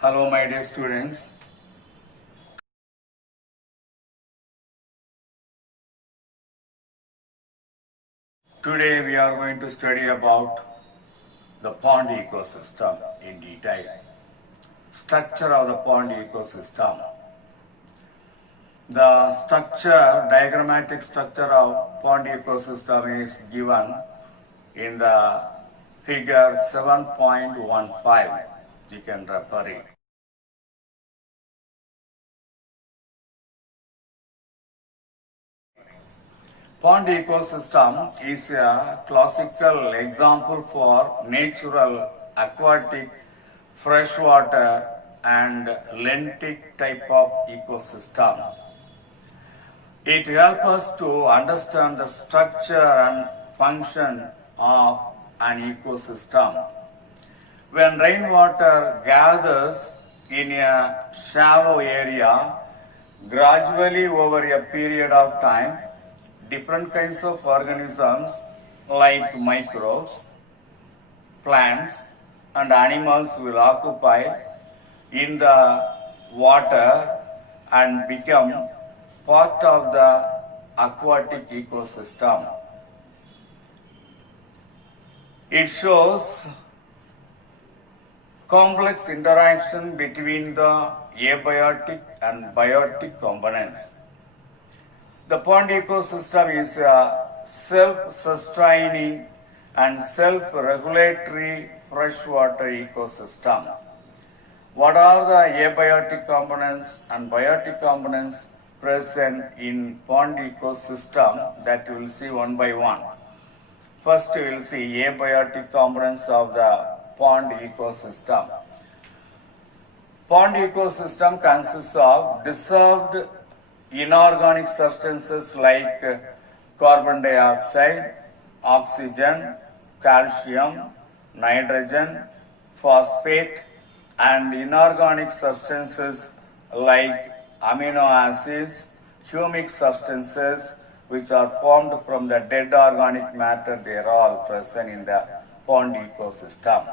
Hello, my dear students. Today we are going to study about the pond ecosystem in detail. Structure of the pond ecosystem. The diagrammatic structure of pond ecosystem is given in the figure 7.15. You can refer it. Pond ecosystem is a classical example for natural, aquatic, freshwater and lentic type of ecosystem. It helps us to understand the structure and function of an ecosystem. When rainwater gathers in a shallow area, gradually over a period of time, different kinds of organisms like microbes, plants and animals will occupy in the water and become part of the aquatic ecosystem. It shows complex interaction between the abiotic and biotic components. The pond ecosystem is a self-sustaining and self-regulatory freshwater ecosystem. What are the abiotic components and biotic components present in pond ecosystem? That we will see one by one. First we will see abiotic components of the pond ecosystem. Pond ecosystem consists of dissolved inorganic substances like carbon dioxide, oxygen, calcium, nitrogen, phosphate, and inorganic substances like amino acids, humic substances, which are formed from the dead organic matter. They are all present in the pond ecosystem.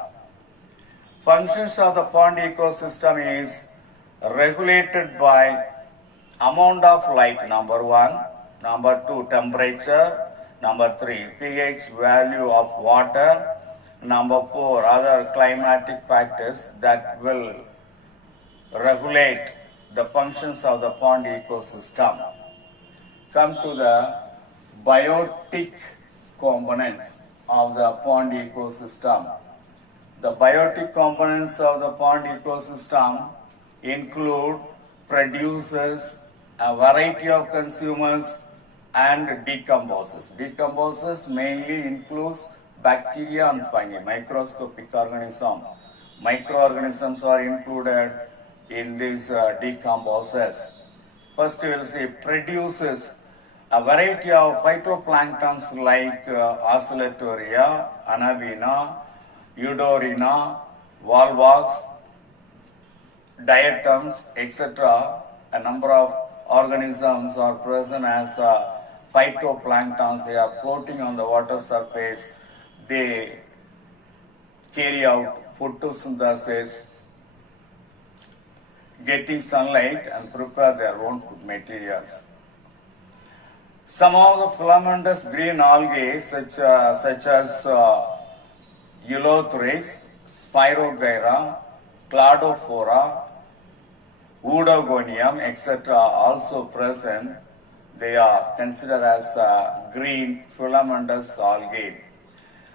Functions of the pond ecosystem is regulated by amount of light, number 1, number 2, temperature, number 3, pH value of water, number 4, other climatic factors that will regulate the functions of the pond ecosystem. Come to the biotic components of the pond ecosystem. The biotic components of the pond ecosystem include producers, a variety of consumers, and decomposers. Decomposers mainly includes bacteria and fungi, microscopic organisms. Microorganisms are included in these decomposers. First we will see producers, a variety of phytoplanktons like Oscillatoria, Anabina, Eudorina, Volvox, diatoms, etc. A number of organisms are present as phytoplanktons. They are floating on the water surface. They carry out photosynthesis, getting sunlight and prepare their own food materials. Some of the filamentous green algae such as Eulothrix, Spirogyra, Cladophora, Oedogonium, etc. also present. They are considered as green filamentous algae.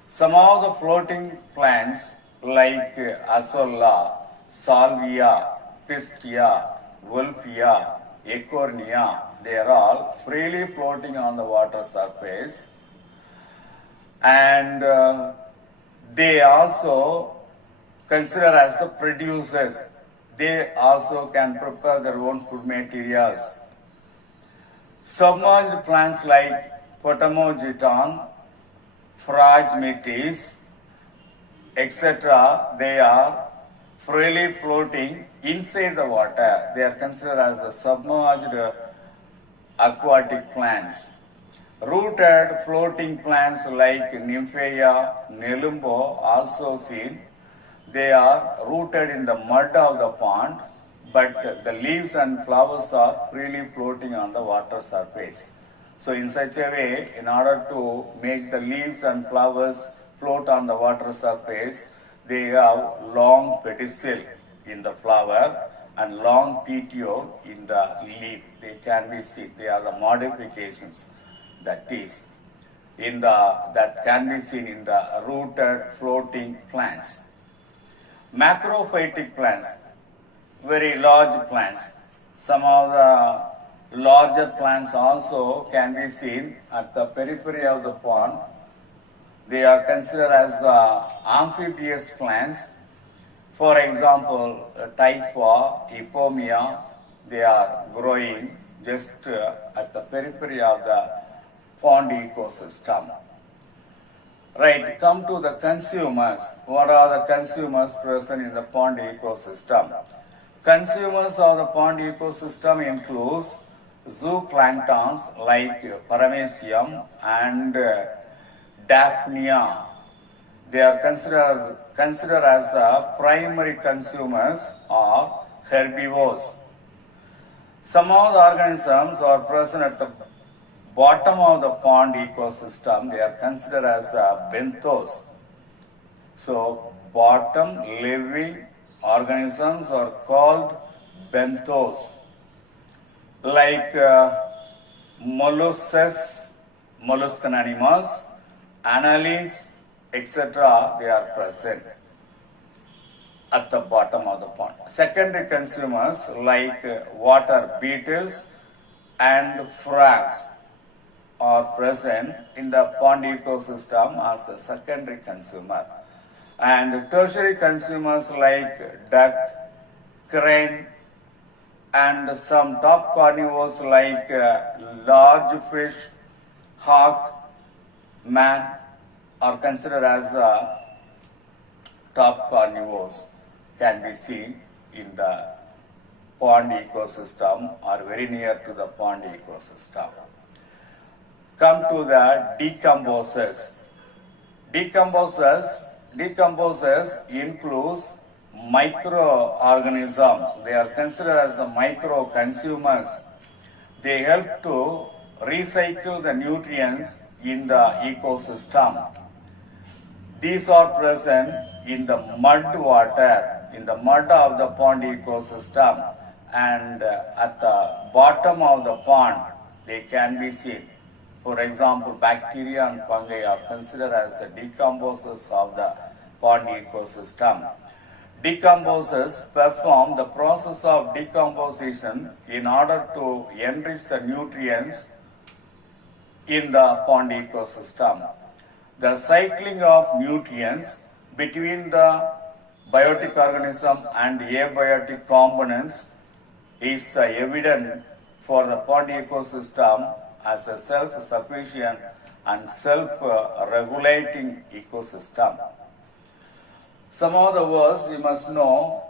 Some of the floating plants like Azolla, Salvia, Pistia, Wolffia, Acornia, they are all freely floating on the water surface, and they also considered as the producers. They also can prepare their own food materials. Submerged plants like Potamogeton, Phragmites, etc., they are freely floating inside the water. They are considered as the submerged aquatic plants. Rooted floating plants like Nymphaea, Nelumbo also seen. they are rooted in the mud of the pond, but the leaves and flowers are freely floating on the water surface. So in such a way, in order to make the leaves and flowers float on the water surface, they have long pedicel in the flower and long petiole in the leaf. They can be seen. They are the modifications that is that can be seen in the rooted floating plants. Macrophytic plants, very large plants. Some of the larger plants also can be seen at the periphery of the pond. They are considered as amphibious plants. For example, Typha, Epomia, they are growing just at the periphery of the pond ecosystem. Right, come to the consumers. What are the consumers present in the pond ecosystem? Consumers of the pond ecosystem includes zooplanktons like Paramecium and Daphnia. They are considered as the primary consumers or herbivores. Some of the organisms are present at the bottom of the pond ecosystem. They are considered as the benthos. So bottom living organisms are called benthos. Like molluscs, molluscan animals, annelids, etc. they are present at the bottom of the pond. Secondary consumers like water beetles and frogs are present in the pond ecosystem as a secondary consumer. And tertiary consumers like duck, crane, and some top carnivores like large fish, hawk, man are considered as top carnivores, can be seen in the pond ecosystem or very near to the pond ecosystem. Come to the decomposers. Decomposers includes microorganisms. They are considered as the micro consumers. They help to recycle the nutrients in the ecosystem. These are present in the mud water, in the mud of the pond ecosystem, and at the bottom of the pond they can be seen. For example, bacteria and fungi are considered as the decomposers of the pond ecosystem. Decomposers perform the process of decomposition in order to enrich the nutrients in the pond ecosystem. The cycling of nutrients between the biotic organism and abiotic components is evident for the pond ecosystem as a self-sufficient and self-regulating ecosystem. Some of the words you must know,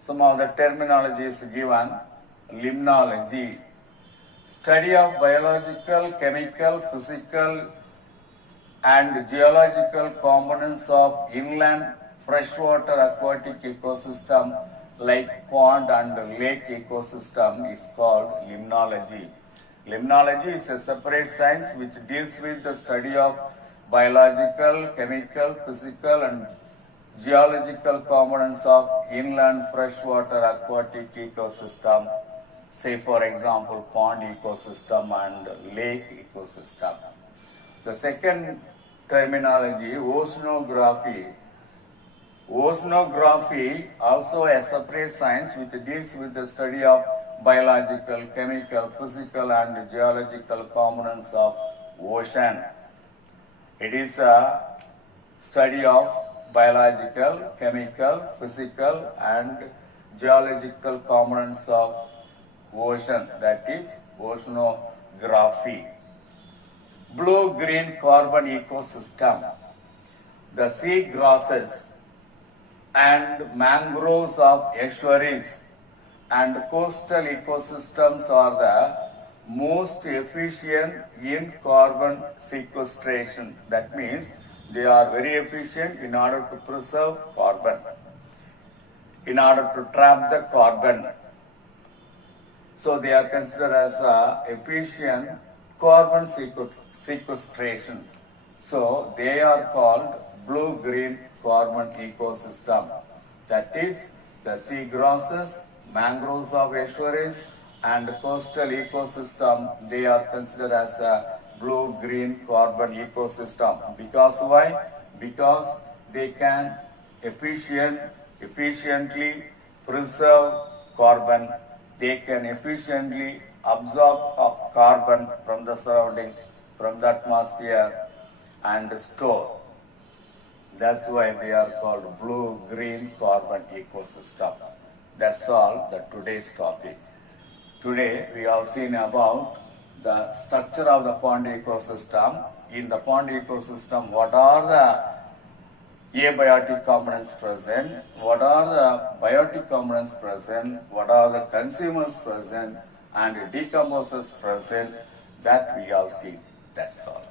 some of the terminology is given. Limnology, study of biological, chemical, physical and geological components of inland freshwater aquatic ecosystem like pond and lake ecosystem is called limnology. Limnology is a separate science which deals with the study of biological, chemical, physical and geological components of inland freshwater aquatic ecosystem, say for example pond ecosystem and lake ecosystem. The second terminology, oceanography. Oceanography also a separate science which deals with the study of biological, chemical, physical and geological components of ocean. It is a study of biological, chemical, physical and geological components of ocean, that is oceanography. Blue-green carbon ecosystem. The sea grasses and mangroves of estuaries and coastal ecosystems are the most efficient in carbon sequestration. That means they are very efficient in order to preserve carbon. in order to trap the carbon. So they are considered as efficient carbon sequestration. So they are called blue-green carbon ecosystem. That is, the seagrasses, mangroves of estuaries, and coastal ecosystem, they are considered as the blue-green carbon ecosystem. Because why? Because they can efficiently preserve carbon. They can efficiently absorb carbon from the surroundings, from the atmosphere, and store. That's why they are called blue-green carbon ecosystem. That's all the today's topic. Today we have seen about the structure of the pond ecosystem. In the pond ecosystem, what are the abiotic components present, what are the biotic components present, what are the consumers present, and decomposers present, that we have seen. That's all.